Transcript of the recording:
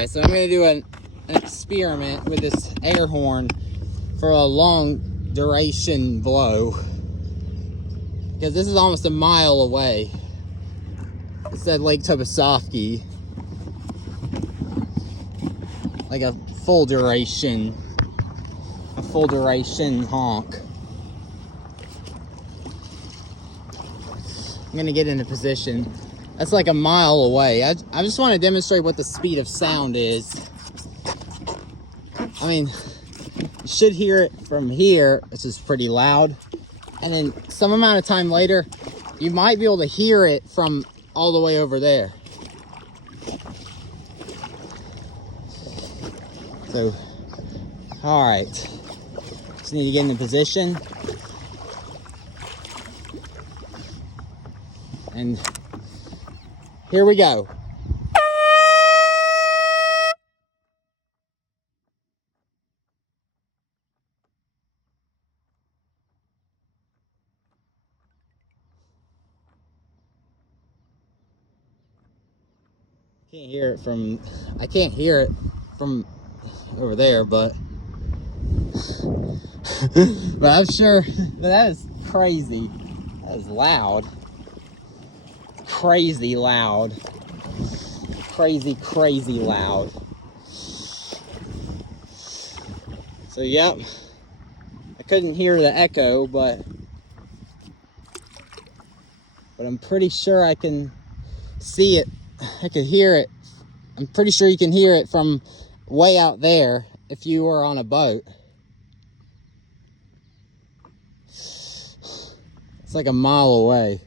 Alright, so I'm going to do an experiment with this air horn for a long duration blow. Because this is almost a mile away. It's at Lake Tobesofkee. Like a full duration honk. I'm going to get into position. That's like a mile away. I just want to demonstrate what the speed of sound is. I mean, you should hear it from here, which is pretty loud. And then some amount of time later, you might be able to hear it from all the way over there. So, all right. Just need to get into position. And here we go. I can't hear it from over there, but but I'm sure that is crazy. That is loud. Crazy loud. Crazy loud. So yep, I couldn't hear the echo, but I'm pretty sure I can see it. I could hear it. I'm pretty sure you can hear it from way out there if you were on a boat. It's like a mile away.